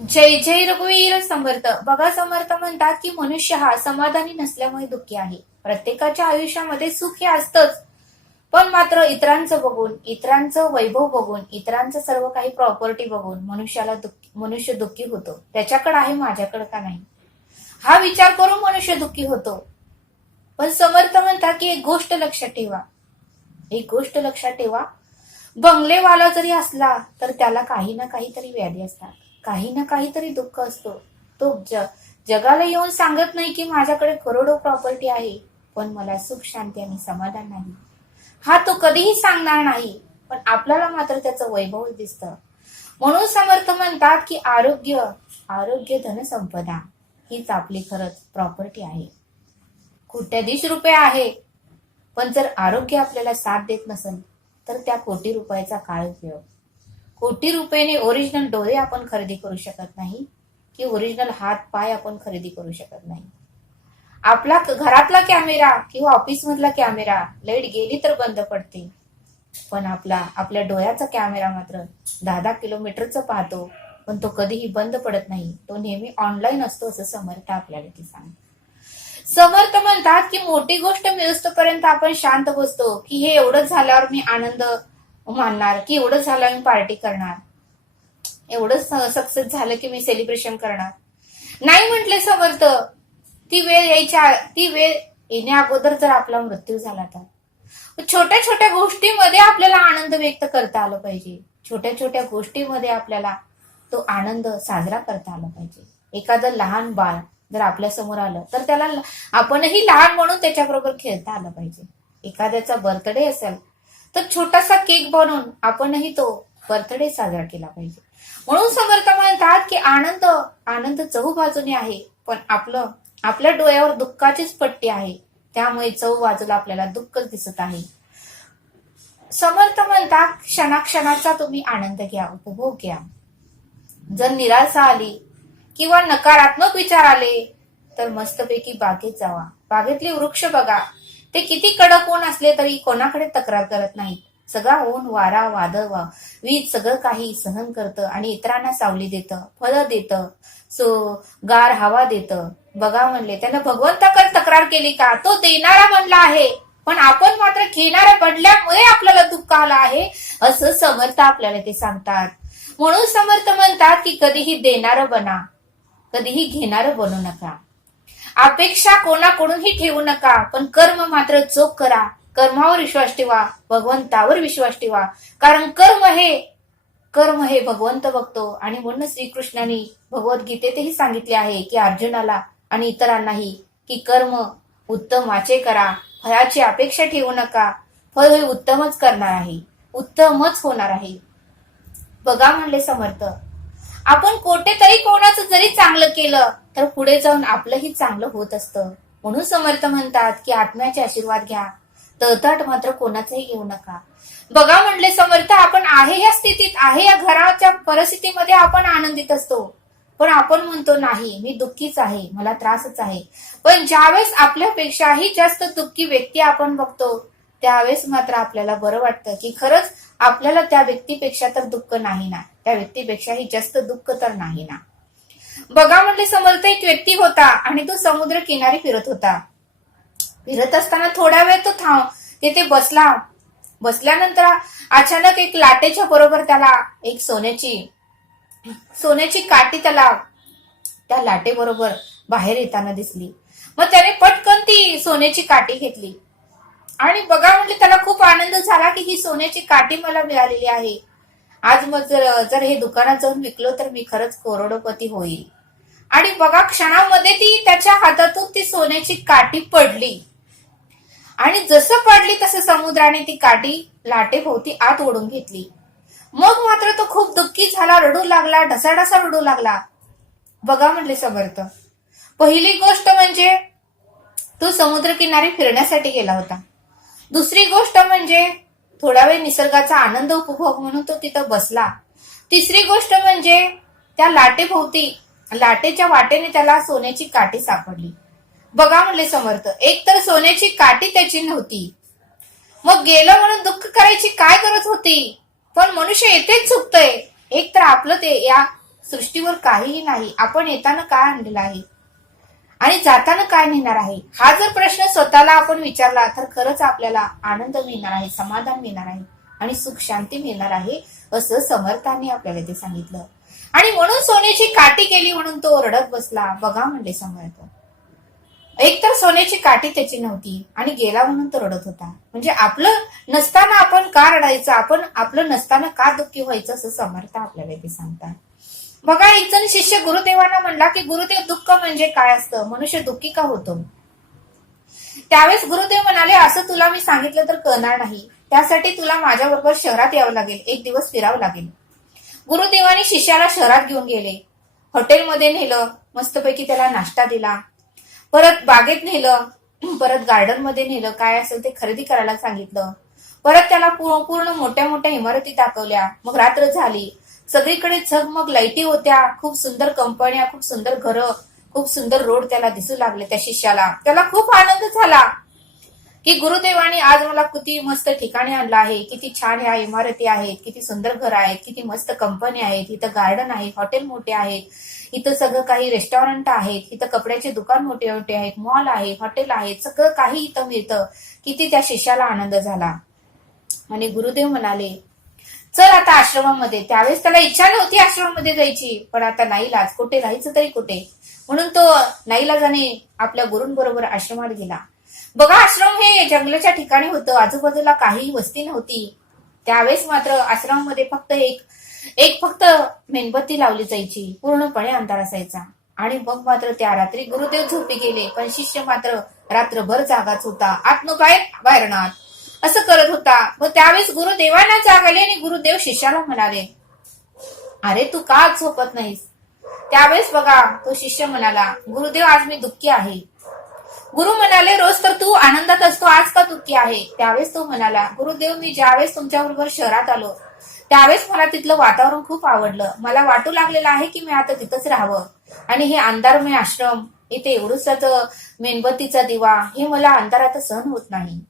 जय जय रघुवीर समर्थ. बघा समर्थ म्हणतात की मनुष्य हा समाधानी नसल्यामुळे दुःखी आहे. प्रत्येकाच्या आयुष्यामध्ये सुख हे असतंच. पण मात्र इतरांचं बघून इतरांचं वैभव बघून इतरांचं सर्व काही प्रॉपर्टी बघून मनुष्याला दुःखी मनुष्य दुःखी होतो. त्याच्याकडे आहे माझ्याकडे का नाही? हा विचार करून मनुष्य दुःखी होतो. पण समर्थ म्हणतात की एक गोष्ट लक्षात ठेवा. एक गोष्ट लक्षात ठेवा. बंगलेवाला जरी असला तर त्याला काही ना काहीतरी व्याधी असतात. काही ना काहीतरी दुःख असतो. तो ज जगाला येऊन सांगत नाही की माझ्याकडे करोडो प्रॉपर्टी आहे पण मला सुख शांती आणि समाधान नाही. हा तो कधीही सांगणार नाही पण आपल्याला मात्र त्याचं वैभव दिसतं. म्हणून समर्थ म्हणतात की आरोग्य आरोग्य धनसंपदा हीच आपली खरंच प्रॉपर्टी आहे. कोट्याधीश रुपये आहे पण जर आरोग्य आपल्याला साथ देत नसेल तर त्या कोटी रुपयाचा काय उपयोग. कोटी रुपयाने ओरिजिनल डोळे आपण खरेदी करू शकत नाही की ओरिजिनल हात पाय आपण खरेदी करू शकत नाही. आपला घरातला कॅमेरा किंवा ऑफिस मधला कॅमेरा लाइट गेली तर बंद पडते. पण आपला आपल्या डोळ्याचा कॅमेरा मात्र दहा दहा किलोमीटरचा पाहतो पण तो कधीही बंद पडत नाही. तो नेहमी ऑनलाईन असतो असं समर्थ आपल्याला ती सांग समर्थ म्हणतात की मोठी गोष्ट मिळतोपर्यंत आपण शांत बसतो की हे एवढंच झाल्यावर मी आनंद मानणार की एवढं झालं मी पार्टी करणार. एवढंच सक्सेस झालं की मी सेलिब्रेशन करणार. नाही म्हटले समर्थ ती वेळ यायच्या ती वेळ येण्या अगोदर जर आपला मृत्यू झाला तर. छोट्या छोट्या गोष्टीमध्ये आपल्याला आनंद व्यक्त करता आला पाहिजे. छोट्या छोट्या गोष्टीमध्ये आपल्याला तो आनंद साजरा करता आला पाहिजे. एखादं लहान बाळ जर आपल्यासमोर आलं तर त्याला आपणही लहान म्हणून त्याच्याबरोबर खेळता आलं पाहिजे. एखाद्याचा बर्थडे असेल तर छोटासा केक बनवून आपणही तो बर्थडे साजरा केला पाहिजे. म्हणून समर्थ म्हणतात की आनंद आनंद चहू बाजूने आहे पण आपलं आपल्या डोळ्यावर दुःखाचीच पट्टी आहे. त्यामुळे चहू बाजूला आपल्याला दुःखच दिसत आहे. समर्थ म्हणतात क्षणाक्षणाचा तुम्ही आनंद घ्या उपभोग घ्या. जर निराशा आली किंवा नकारात्मक विचार आले तर मस्तपैकी बागेत जावा. बागेतले वृक्ष बघा. ते किती कडक ऊन असले तरी कोणाकडे तक्रार करत नाहीत सगळा ऊन वारा वादळ वा वीज सगळं काही सहन करतं आणि इतरांना सावली देतं फळं देतं सो गार हवा देतं. बघा म्हणले त्यानं भगवंताकडे तक्रार केली का? तो देणारा म्हणला आहे. पण आपण मात्र घेणारा पडल्यामुळे आपल्याला दुःख आलं आहे असं समर्थ आपल्याला ते सांगतात. म्हणून समर्थ म्हणतात की कधीही देणारं बना कधीही घेणारं बनू नका. अपेक्षा कोणाकडूनही ठेवू नका पण कर्म मात्र चोख करा. कर्मावर विश्वास ठेवा भगवंतावर विश्वास ठेवा. कारण कर्म हे कर्म हे भगवंत बघतो. आणि म्हणून श्रीकृष्णाने भगवद्गीतेतही सांगितले आहे की अर्जुनाला आणि इतरांनाही की कर्म उत्तमाचे करा. फळाची अपेक्षा ठेवू नका. फळ हे उत्तमच करणार आहे. उत्तमच होणार आहे. बघा म्हणले समर्थ. आपण कोठेतरी कोणाचं जरी चांगलं केलं तर पुढे जाऊन आपलंही चांगलं होत असतं. म्हणून समर्थ म्हणतात की आत्म्याचे आशीर्वाद घ्या. तळतट मात्र कोणाचंही घेऊ नका. बघा म्हणले समर्थ आपण आहे या स्थितीत आहे या घराच्या परिस्थितीमध्ये आपण आनंदित असतो. पण आपण म्हणतो नाही मी दुःखीच आहे मला त्रासच आहे. पण ज्यावेळेस आपल्यापेक्षाही जास्त दुःखी व्यक्ती आपण बघतो त्यावेळेस मात्र आपल्याला बरं वाटतं की खरंच आपल्याला त्या व्यक्तीपेक्षा तर दुःख नाही ना. त्या व्यक्तीपेक्षाही जास्त दुःख तर नाही ना. बघा म्हणले समर्थ एक व्यक्ती होता आणि तो समुद्र किनारी फिरत होता. फिरत असताना थोड्या वेळ तो थांब तिथे बसला. बसल्यानंतर अचानक एक लाटेच्या बरोबर त्याला एक सोन्याची सोन्याची काठी त्याला त्या लाटेबरोबर बाहेर येताना दिसली. मग त्याने पटकन ती सोन्याची काठी घेतली. आणि बघा म्हणजे त्याला खूप आनंद झाला की ही सोन्याची काठी मला मिळालेली आहे. आज मग जर जर हे दुकानात जाऊन विकलो तर मी खरंच करोडोपती होईल. आणि बघा क्षणामध्ये ती त्याच्या हातातून ती सोन्याची काठी पडली. आणि जसं पडली तसं समुद्राने ती काठी लाटेभोवती आत ओढून घेतली. मग मात्र तो खूप दुःखी झाला रडू लागला ढसाढसा रडू लागला. बघा म्हणले समर्थ पहिली गोष्ट म्हणजे तो समुद्रकिनारी फिरण्यासाठी गेला होता. दुसरी गोष्ट म्हणजे थोडा वेळ निसर्गाचा आनंद उपभोग म्हणून तो तिथं बसला. तिसरी गोष्ट म्हणजे त्या लाटेभोवती लाटेच्या वाटेने त्याला सोन्याची काठी सापडली. बघा म्हणले समर्थ एक तर सोन्याची काठी त्याची नव्हती. मग गेलं म्हणून दुःख करायची काय गरज होती? पण मनुष्य येथेच चुकतंय एक तर आपलं ते या सृष्टीवर काहीही नाही. आपण येताना काय आणलेलं आहे? आणि जाताना काय मिळणार आहे? हा जर प्रश्न स्वतःला आपण विचारला तर खरंच आपल्याला आनंद मिळणार आहे समाधान मिळणार आहे आणि सुख शांती मिळणार आहे असं समर्थांनी आपल्याला ते सांगितलं. आणि म्हणून सोन्याची काठी केली म्हणून तो रडत बसला. बघा म्हणले समर्थ एक तर सोन्याची काठी त्याची नव्हती आणि गेला म्हणून तो रडत होता. म्हणजे आपलं नसताना आपण का रडायचं? आपण आपलं नसताना का दुःखी व्हायचं असं समर्थ आपल्याला ते सांगतात. बघा एक जण शिष्य गुरुदेवांना म्हणला की गुरुदेव दुःख म्हणजे काय असतं? मनुष्य दुःखी का होतो? त्यावेळेस गुरुदेव म्हणाले असं तुला मी सांगितलं तर कळणार नाही. त्यासाठी तुला माझ्याबरोबर शहरात यावं लागेल. एक दिवस फिरावं लागेल. गुरुदेवाने शिष्याला शहरात घेऊन गेले. हॉटेलमध्ये नेलं मस्तपैकी त्याला नाश्ता दिला. परत बागेत नेलं परत गार्डनमध्ये नेलं काय असेल ते खरेदी करायला सांगितलं. परत त्याला पूर्ण मोठ्या मोठ्या इमारती दाखवल्या. मग रात्र झाली. सगळीकडे झगमग लाईटी होत्या. खूप सुंदर कंपन्या खूप सुंदर घरं खूप सुंदर रोड त्याला दिसू लागले त्या शिष्याला. त्याला खूप आनंद झाला की गुरुदेवाने आज मला किती मस्त ठिकाणी आणलं आहे. किती छान ह्या इमारती आहेत. किती सुंदर घर आहेत. किती मस्त कंपनी आहेत. इथं गार्डन आहे हॉटेल मोठे आहेत. इथं सगळं काही रेस्टॉरंट आहेत. इथं कपड्याचे दुकान मोठे मोठे आहेत. मॉल आहे हॉटेल आहेत. सगळं काही इथं मिळतं. किती त्या शिष्याला आनंद झाला. आणि गुरुदेव म्हणाले चल आता आश्रमामध्ये. त्यावेळेस त्याला इच्छा नव्हती आश्रमामध्ये जायची. पण आता नाईलाज. कुठे राहायचं तरी कुठे. म्हणून तो नाईलाजाने आपल्या गुरूंबरोबर आश्रमात गेला. बघा आश्रम हे जंगलाच्या ठिकाणी होतं. आजूबाजूला काही वस्ती नव्हती. त्यावेळेस मात्र आश्रमामध्ये फक्त एक एक फक्त मेणबत्ती लावली जायची. पूर्णपणे अंधार असायचा. आणि मग मात्र त्या रात्री गुरुदेव झोपी गेले. पण शिष्य मात्र रात्रभर जागाच होता. आतनं बाहेर बाहेर असं करत होता. मग त्यावेळेस गुरुदेवांना जाग आली आणि गुरुदेव शिष्याला म्हणाले अरे तू का झोपत नाहीस? त्यावेळेस बघा तो शिष्य म्हणाला गुरुदेव आज मी दुःखी आहे. गुरु म्हणाले रोज तर तू आनंदात असतो आज का दुःखी आहे? त्यावेळेस तो म्हणाला गुरुदेव मी ज्यावेळेस तुमच्या बरोबर शहरात आलो त्यावेळेस मला तिथलं वातावरण खूप आवडलं. मला वाटू लागलेलं आहे की मी आता तिथंच राहावं. आणि हे अंधारमय आश्रम इथे एवढूसाच मेणबत्तीचा दिवा हे मला अंधारात सहन होत नाही.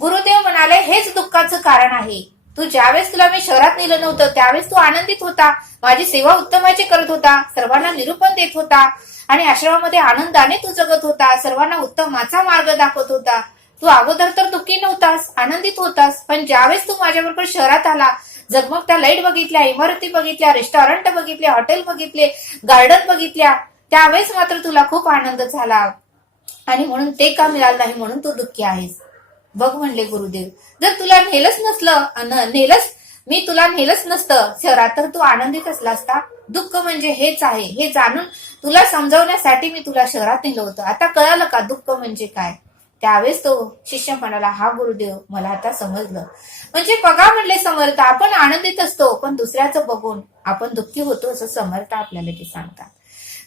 गुरुदेव म्हणाले हेच दुःखाचं कारण आहे. तू ज्यावेळेस तुला मी शहरात नेलं नव्हतं त्यावेळेस तू आनंदित होता. माझी सेवा उत्तमाची करत होता. सर्वांना निरूपण देत होता. आणि आश्रमामध्ये आनंदाने तू जगत होता. सर्वांना उत्तमाचा मार्ग दाखवत होता. तू अगोदर तर दुःखी नव्हतास आनंदित होतास. पण ज्यावेळेस तू माझ्याबरोबर शहरात आला जगमगत्या लाइट बघितल्या इमारती बघितल्या रेस्टॉरंट बघितले हॉटेल बघितले गार्डन बघितल्या त्यावेळेस मात्र तुला खूप आनंद झाला. आणि म्हणून ते का मिळालं नाही? म्हणून तू दुःखी आहेस. बघ म्हणले गुरुदेव. जर तुला नेलंच नसलं नेलंच मी तुला नेलंच नसतं शहरात तर तू आनंदित असला असता. दुःख म्हणजे हेच आहे. हे जाणून तुला समजावण्यासाठी मी तुला शहरात नेलं होतं. आता कळालं का दुःख म्हणजे काय? त्यावेळेस तो शिष्य म्हणाला हा गुरुदेव मला आता समजलं. म्हणजे बघा म्हणले समर्थ आपण आनंदित असतो पण दुसऱ्याचं बघून आपण दुःखी होतो असं समर्थ आपल्याला ते सांगतात.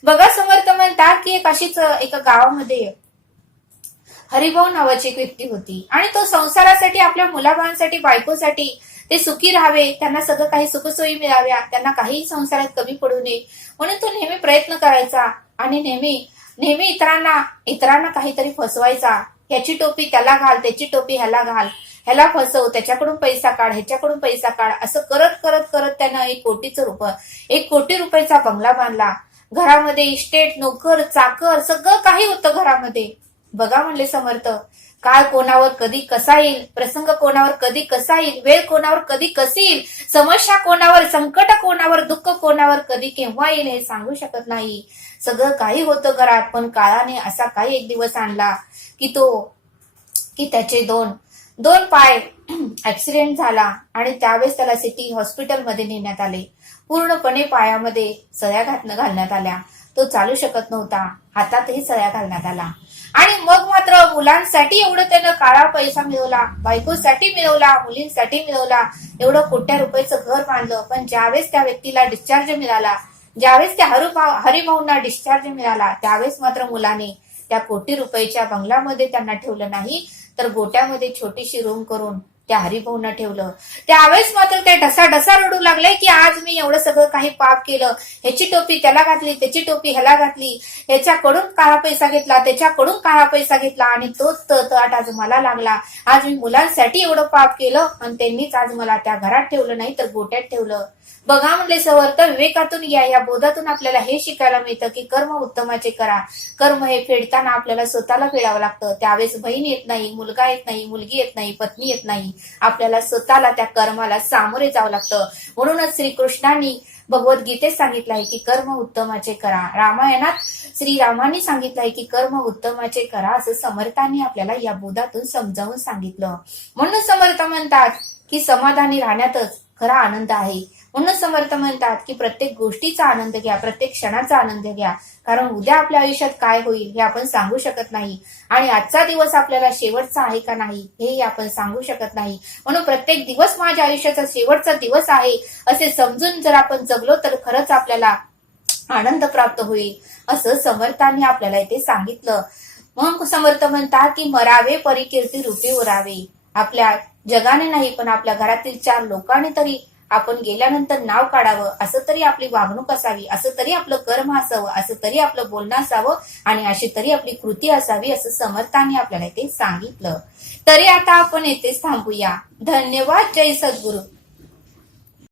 बघा समर्थ म्हणतात की एक अशीच एका गावामध्ये हरिभाऊ नावाची एक व्यक्ती होती. आणि तो संसारासाठी आपल्या मुलाबाळांसाठी बायकोसाठी ते सुखी राहावे त्यांना सगळं काही सुखसोयी मिळाव्या त्यांना काही संसारात कमी पडू नये म्हणून तो नेहमी प्रयत्न करायचा आणि नेहमी नेहमी इतरांना इतरांना काहीतरी फसवायचा. ह्याची टोपी त्याला घाल त्याची टोपी ह्याला घाल. ह्याला फसव त्याच्याकडून पैसा काढ ह्याच्याकडून पैसा काढ. असं करत करत करत त्यानं एक कोटीचं रूप एक कोटी रुपयाचा बंगला बांधला. घरामध्ये इस्टेट नोकर चाकर सगळं काही होतं घरामध्ये. बघा म्हणले समर्थ काळ कोणावर कधी कसा येईल? प्रसंग कोणावर कधी कसा येईल? वेळ कोणावर कधी कशी येईल? समस्या कोणावर? संकट कोणावर? दुःख कोणावर कधी केव्हा येईल? हे सांगू शकत नाही. सगळं काही होतं घरात पण काळाने असा काही एक दिवस आणला की तो की त्याचे दोन दोन पाय ऍक्सिडेंट झाला आणि त्यावेळेस त्याला सिटी हॉस्पिटलमध्ये नेण्यात आले. पूर्णपणे पायामध्ये सळ्या घातन घालण्यात आल्या. तो चालू शकत नव्हता. हातातही सळ्या घालण्यात आला आणि मग मात्र मुलांसाठी एवढं त्यानं काळा पैसा मिळवला बायकोसाठी मिळवला मुलींसाठी मिळवला एवढं कोट्या रुपयाचं घर बांधलं. पण ज्यावेळेस त्या व्यक्तीला डिस्चार्ज मिळाला ज्यावेळेस त्या हरुभाऊ हरिभाऊंना डिस्चार्ज मिळाला त्यावेळेस मात्र मुलाने त्या कोटी रुपयाच्या बंगल्यामध्ये त्यांना ठेवलं नाही तर गोट्यामध्ये छोटीशी रूम करून त्या हरिभाऊंना ठेवलं. त्यावेळेस मात्र ते ढसा ढसा रडू लागले की आज मी एवढं सगळं काही पाप केलं. ह्याची टोपी त्याला घातली त्याची टोपी ह्याला घातली. ह्याच्याकडून काळा पैसा घेतला त्याच्याकडून काळा पैसा घेतला आणि तोच तळतळाट आज मला लागला. आज मी मुलांसाठी एवढं पाप केलं आणि त्यांनीच आज मला त्या घरात ठेवलं नाही तर गोट्यात ठेवलं. बघा म्हणले सवर्त विवेकातून या या बोधातून आपल्याला हे शिकायला मिळतं की कर्म उत्तमाचे करा. कर्म हे फेडताना आपल्याला स्वतःला फेडावं लागतं. त्यावेळेस बहीण येत नाही मुलगा येत नाही मुलगी येत नाही पत्नी येत नाही. आपल्याला स्वतःला त्या कर्माला सामोरे जावं लागतं. म्हणूनच श्रीकृष्णांनी भगवद्गीतेत सांगितलं आहे की कर्म उत्तमाचे करा. रामायणात श्रीरामांनी सांगितलं आहे की कर्म उत्तमाचे करा असं समर्थांनी आपल्याला या बोधातून समजावून सांगितलं. म्हणून समर्थ म्हणतात की समाधानी राहण्यातच खरा आनंद आहे. म्हणून समर्थ म्हणतात की प्रत्येक गोष्टीचा आनंद घ्या प्रत्येक क्षणाचा आनंद घ्या. कारण उद्या आपल्या आयुष्यात काय होईल हे आपण सांगू शकत नाही. आणि आजचा दिवस आपल्याला शेवटचा आहे का नाही हेही आपण सांगू शकत नाही. म्हणून प्रत्येक दिवस माझ्या आयुष्याचा शेवटचा दिवस आहे असे समजून जर आपण जगलो तर खरंच आपल्याला आनंद प्राप्त होईल असं समर्थांनी आपल्याला इथे सांगितलं. मग समर्थ म्हणतात की मरावे परिकीर्ती रूपी उरावे. आपल्या जगाने नाही पण आपल्या घरातील चार लोकांनी तरी आपण गेल्यानंतर नाव काढावं असं तरी आपली वागणूक असावी असं तरी आपलं कर्म असावं असं तरी आपलं बोलणं असावं आणि अशी तरी आपली कृती असावी असं समर्थाने आपल्याला ते सांगितलं. तरी आता आपण येथेच थांबूया. धन्यवाद जय सद्गुरू.